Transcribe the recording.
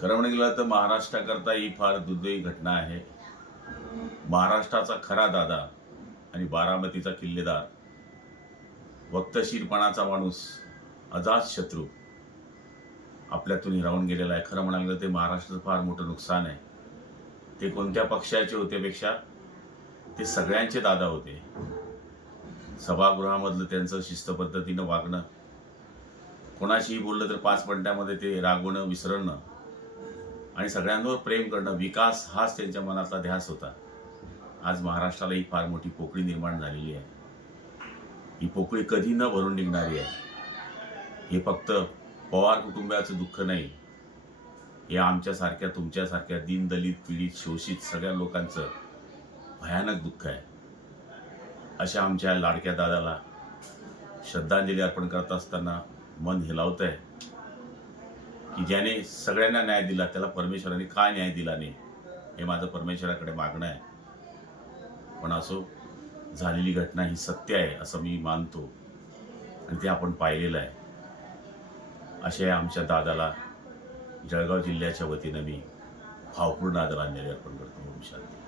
खरं म्हणून गेलं तर महाराष्ट्राकरता ही फार दुर्दैवी घटना आहे. महाराष्ट्राचा खरा दादा आणि बारामतीचा किल्लेदार, वक्तशीरपणाचा माणूस, अजातशत्रू आपल्यातून हिरावून गेलेला आहे. खरं म्हणाल ते महाराष्ट्राचं फार मोठं नुकसान आहे. ते कोणत्या पक्षाचे होते पेक्षा ते सगळ्यांचे दादा होते. सभागृहामधलं त्यांचं शिस्त पद्धतीनं वागणं, कोणाशीही बोललं तर 5 मिनिटांमध्ये ते रागवणं, विसरणं आणि सगळ्यांवर प्रेम करणं, विकास हाच त्यांच्या मनातला ध्यास होता. आज महाराष्ट्राला ही फार मोठी पोकळी निर्माण झालेली आहे. ही पोकळी कधी न भरून निघणारी आहे. हे फक्त पवार कुटुंबाचं दुःख नाही, हे आमच्यासारख्या, तुमच्यासारख्या दीनदलित, पीडित, शोषित सगळ्या लोकांचं भयानक दुःख आहे. अशा आमच्या लाडक्या दादाला श्रद्धांजली अर्पण करत असताना मन हेलावत आहे की ज्याने सगळ्यांना न्याय दिला त्याला परमेश्वराने का न्याय दिला नाही, हे माझं परमेश्वराकडे मागणं आहे. पण असो, झालेली घटना ही सत्य आहे असं मी मानतो आणि ते आपण पाहिलेलं आहे. अशा आमच्या दादाला जळगाव जिल्ह्याच्या वतीनं मी भावपूर्ण आदरांजली अर्पण करतो. ओम शांती.